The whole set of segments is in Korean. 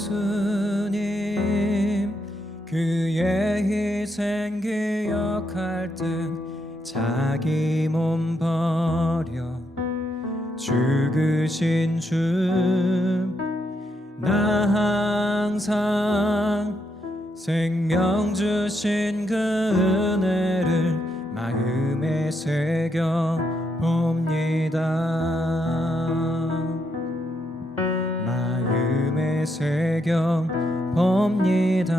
예수님, 그의 희생 기억할 듯 자기 몸 버려 죽으신 주, 나 항상 생명 주신 그 은혜를 마음에 새겨 봅니다. 마음에 새겨 봅니다.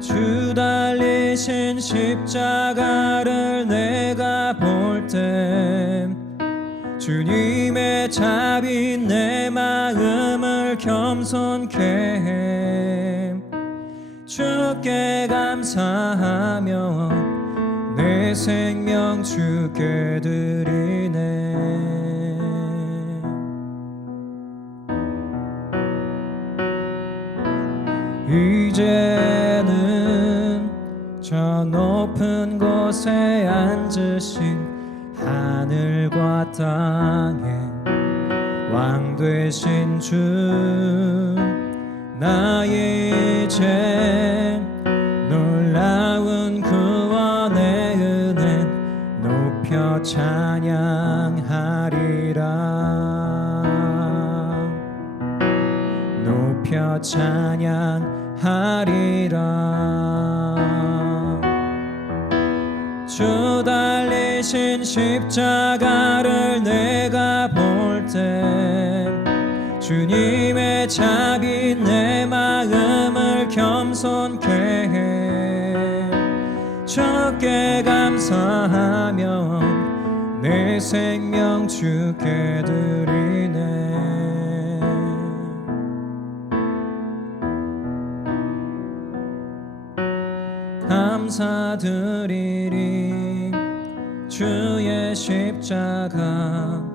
주 달리신 십자가를 내가 볼 때 주님의 자비 내 마음을 겸손케 해. 주께 감사하며 내 생명 주께 드리네. 이제는 저 높은 곳에 앉으신 하늘과 땅에 왕 되신 주, 나 이제 놀라운 구원의 은혜 높여 찬양하리라. 높여 찬양하리라. 주 달리신 십자가를 내가 볼 때 주님의 자비 내 마음을 겸손케 해. 주께 감사하며 내 생명 주께 드리네. 감사드리리. 주의 십자가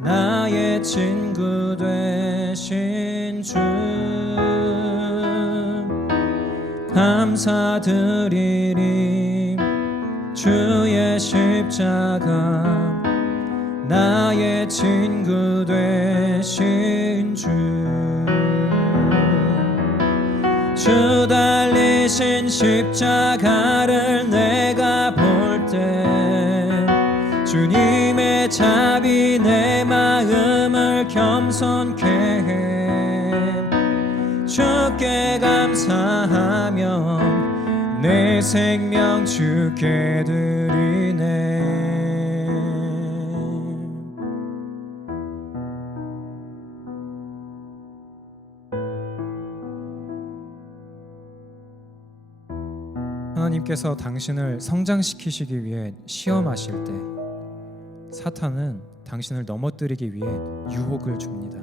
나의 친구 되신 주, 감사드리리. 주의 십자가 나의 친구 되신 주, 주 달리신 십자가를 내가 볼 때 주님의 자비 내 마음을 겸손케 해. 주께 감사하며 내 생명 주께 드리네. 하나님께서 당신을 성장시키시기 위해 시험하실 때 사탄은 당신을 넘어뜨리기 위해 유혹을 줍니다.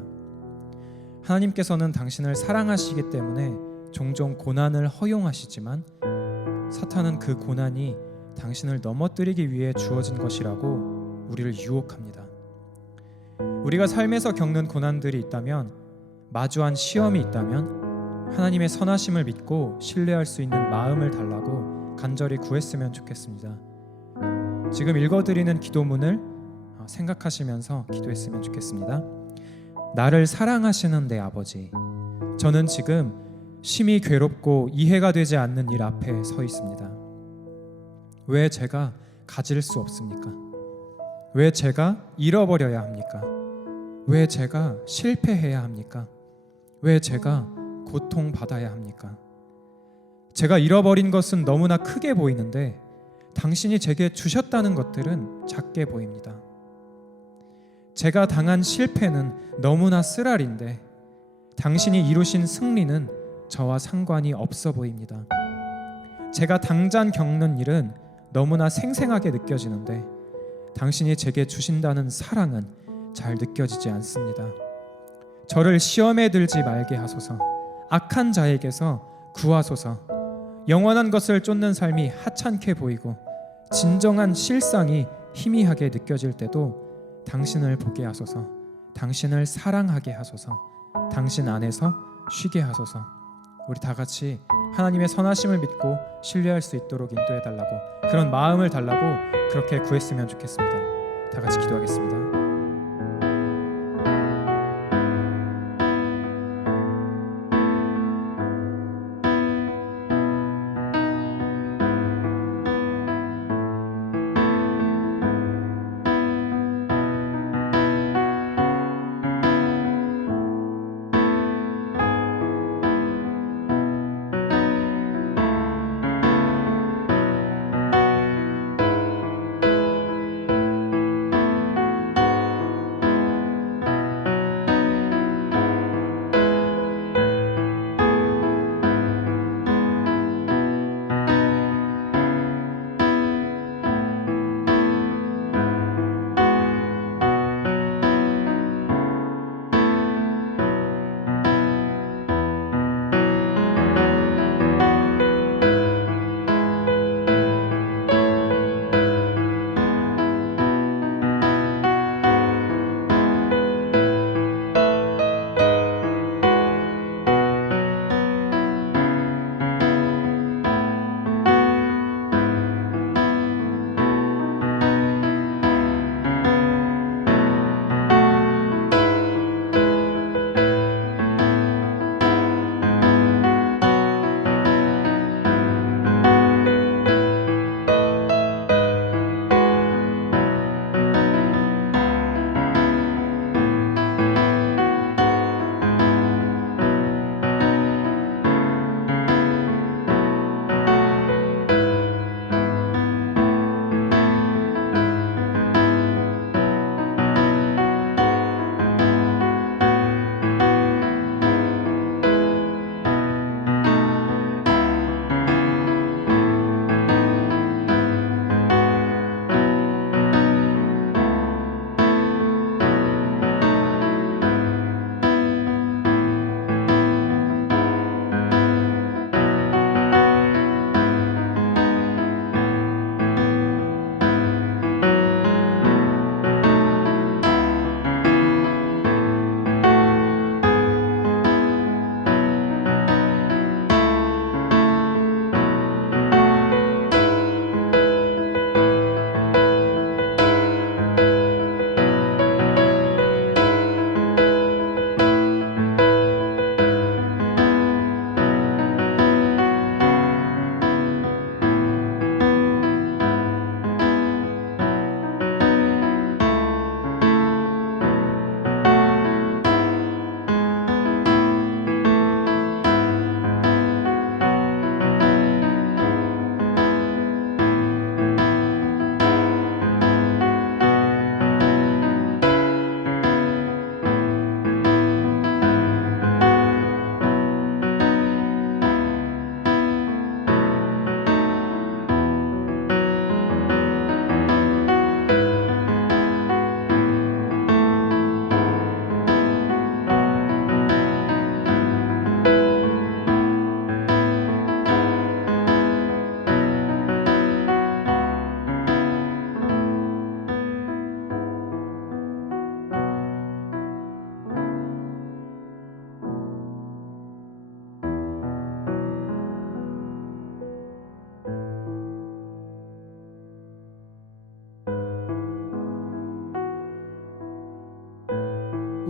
하나님께서는 당신을 사랑하시기 때문에 종종 고난을 허용하시지만 사탄은 그 고난이 당신을 넘어뜨리기 위해 주어진 것이라고 우리를 유혹합니다. 우리가 삶에서 겪는 고난들이 있다면, 마주한 시험이 있다면 하나님의 선하심을 믿고 신뢰할 수 있는 마음을 달라고 간절히 구했으면 좋겠습니다. 지금 읽어드리는 기도문을 생각하시면서 기도했으면 좋겠습니다. 나를 사랑하시는 내 아버지, 저는 지금 심히 괴롭고 이해가 되지 않는 일 앞에 서 있습니다. 왜 제가 가질 수 없습니까? 왜 제가 잃어버려야 합니까? 왜 제가 실패해야 합니까? 왜 제가 고통받아야 합니까? 제가 잃어버린 것은 너무나 크게 보이는데 당신이 제게 주셨다는 것들은 작게 보입니다. 제가 당한 실패는 너무나 쓰라린데 당신이 이루신 승리는 저와 상관이 없어 보입니다. 제가 당장 겪는 일은 너무나 생생하게 느껴지는데 당신이 제게 주신다는 사랑은 잘 느껴지지 않습니다. 저를 시험에 들지 말게 하소서. 악한 자에게서 구하소서. 영원한 것을 쫓는 삶이 하찮게 보이고 진정한 실상이 희미하게 느껴질 때도 당신을 보게 하소서. 당신을 사랑하게 하소서. 당신 안에서 쉬게 하소서. 우리 다 같이 하나님의 선하심을 믿고 신뢰할 수 있도록 인도해 달라고, 그런 마음을 달라고 그렇게 구했으면 좋겠습니다. 다 같이 기도하겠습니다.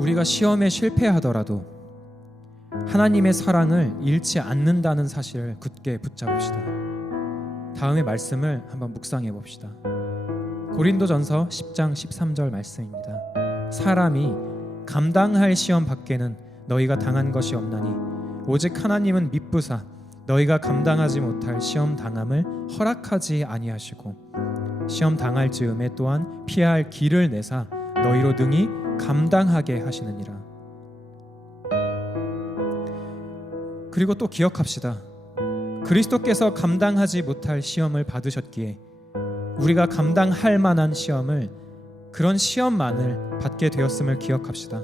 우리가 시험에 실패하더라도 하나님의 사랑을 잃지 않는다는 사실을 굳게 붙잡읍시다. 다음의 말씀을 한번 묵상해 봅시다. 고린도전서 10장 13절 말씀입니다. 사람이 감당할 시험 밖에는 너희가 당한 것이 없나니 오직 하나님은 미쁘사 너희가 감당하지 못할 시험 당함을 허락하지 아니하시고 시험 당할 즈음에 또한 피해야 할 길을 내사 너희로 능히 감당하게 하시느니라. 그리고 또 기억합시다. 그리스도께서 감당하지 못할 시험을 받으셨기에 우리가 감당할 만한 시험을, 그런 시험만을 받게 되었음을 기억합시다.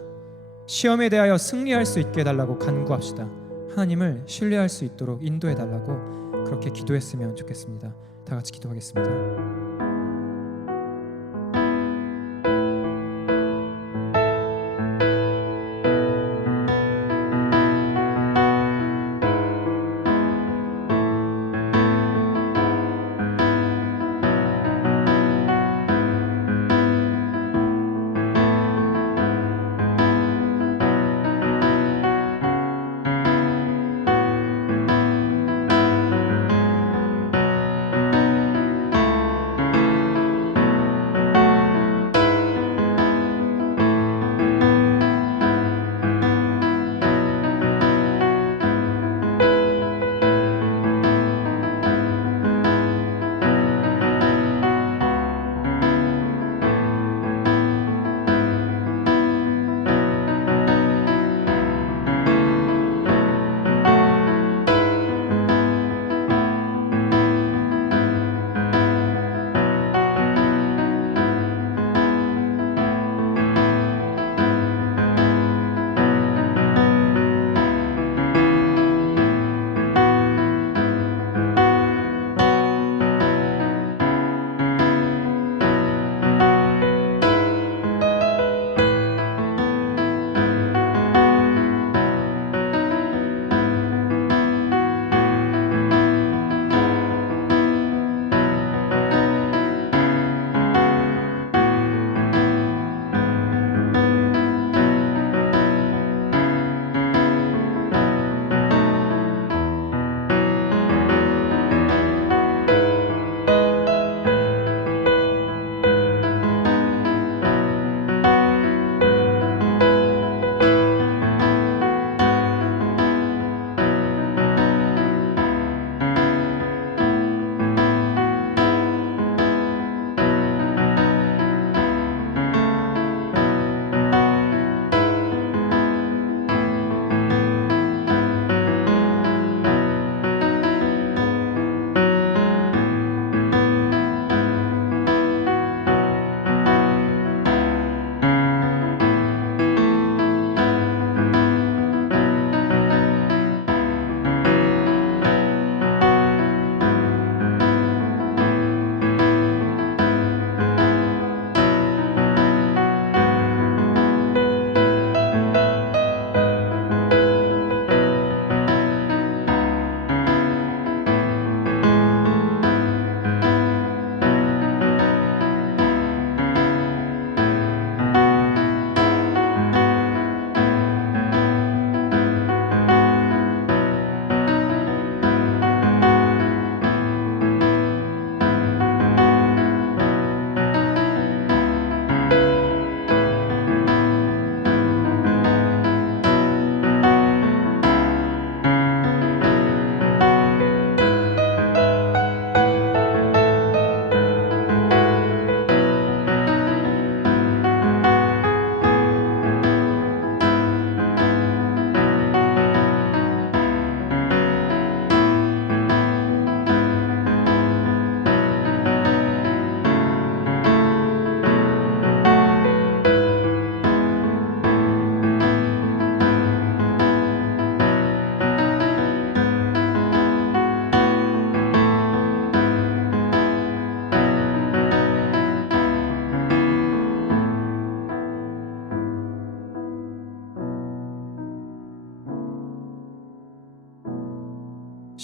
시험에 대하여 승리할 수 있게 해달라고 간구합시다. 하나님을 신뢰할 수 있도록 인도해 달라고 그렇게 기도했으면 좋겠습니다. 다 같이 기도하겠습니다.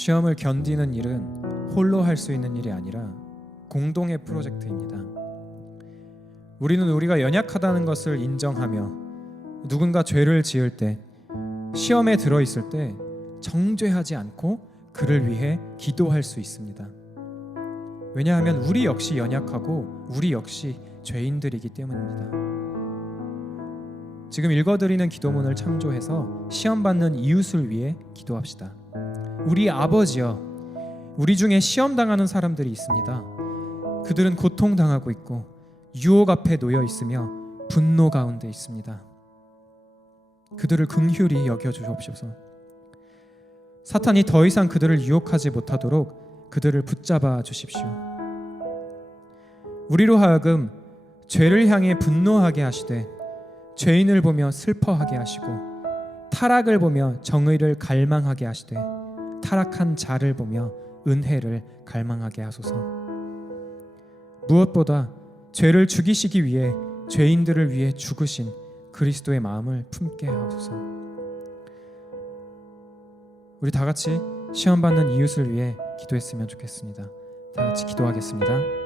시험을 견디는 일은 홀로 할 수 있는 일이 아니라 공동의 프로젝트입니다. 우리는 우리가 연약하다는 것을 인정하며 누군가 죄를 지을 때, 시험에 들어 있을 때 정죄하지 않고 그를 위해 기도할 수 있습니다. 왜냐하면 우리 역시 연약하고 우리 역시 죄인들이기 때문입니다. 지금 읽어드리는 기도문을 참조해서 시험받는 이웃을 위해 기도합시다. 우리 아버지여, 우리 중에 시험당하는 사람들이 있습니다. 그들은 고통당하고 있고 유혹 앞에 놓여 있으며 분노 가운데 있습니다. 그들을 긍휼히 여겨주옵소서. 사탄이 더 이상 그들을 유혹하지 못하도록 그들을 붙잡아 주십시오. 우리로 하여금 죄를 향해 분노하게 하시되 죄인을 보며 슬퍼하게 하시고 타락을 보며 정의를 갈망하게 하시되 타락한 자를 보며 은혜를 갈망하게 하소서. 무엇보다 죄를 죽이시기 위해 죄인들을 위해 죽으신 그리스도의 마음을 품게 하소서. 우리 다 같이 시험 받는 이웃을 위해 기도했으면 좋겠습니다. 다 같이 기도하겠습니다.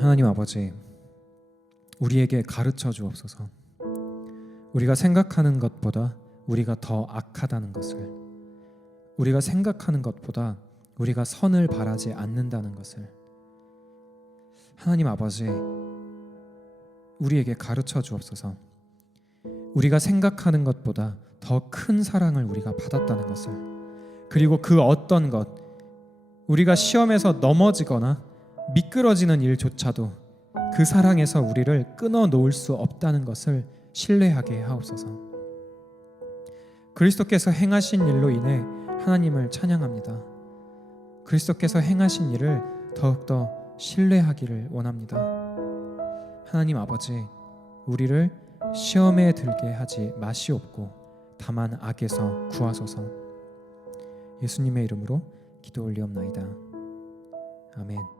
하나님 아버지, 우리에게 가르쳐 주옵소서. 우리가 생각하는 것보다 우리가 더 악하다는 것을, 우리가 생각하는 것보다 우리가 선을 바라지 않는다는 것을 하나님 아버지, 우리에게 가르쳐 주옵소서. 우리가 생각하는 것보다 더 큰 사랑을 우리가 받았다는 것을, 그리고 그 어떤 것, 우리가 시험에서 넘어지거나 미끄러지는 일조차도 그 사랑에서 우리를 끊어 놓을 수 없다는 것을 신뢰하게 하옵소서. 그리스도께서 행하신 일로 인해 하나님을 찬양합니다. 그리스도께서 행하신 일을 더욱더 신뢰하기를 원합니다. 하나님 아버지, 우리를 시험에 들게 하지 마시옵고 다만 악에서 구하소서. 예수님의 이름으로 기도 올리옵나이다. 아멘.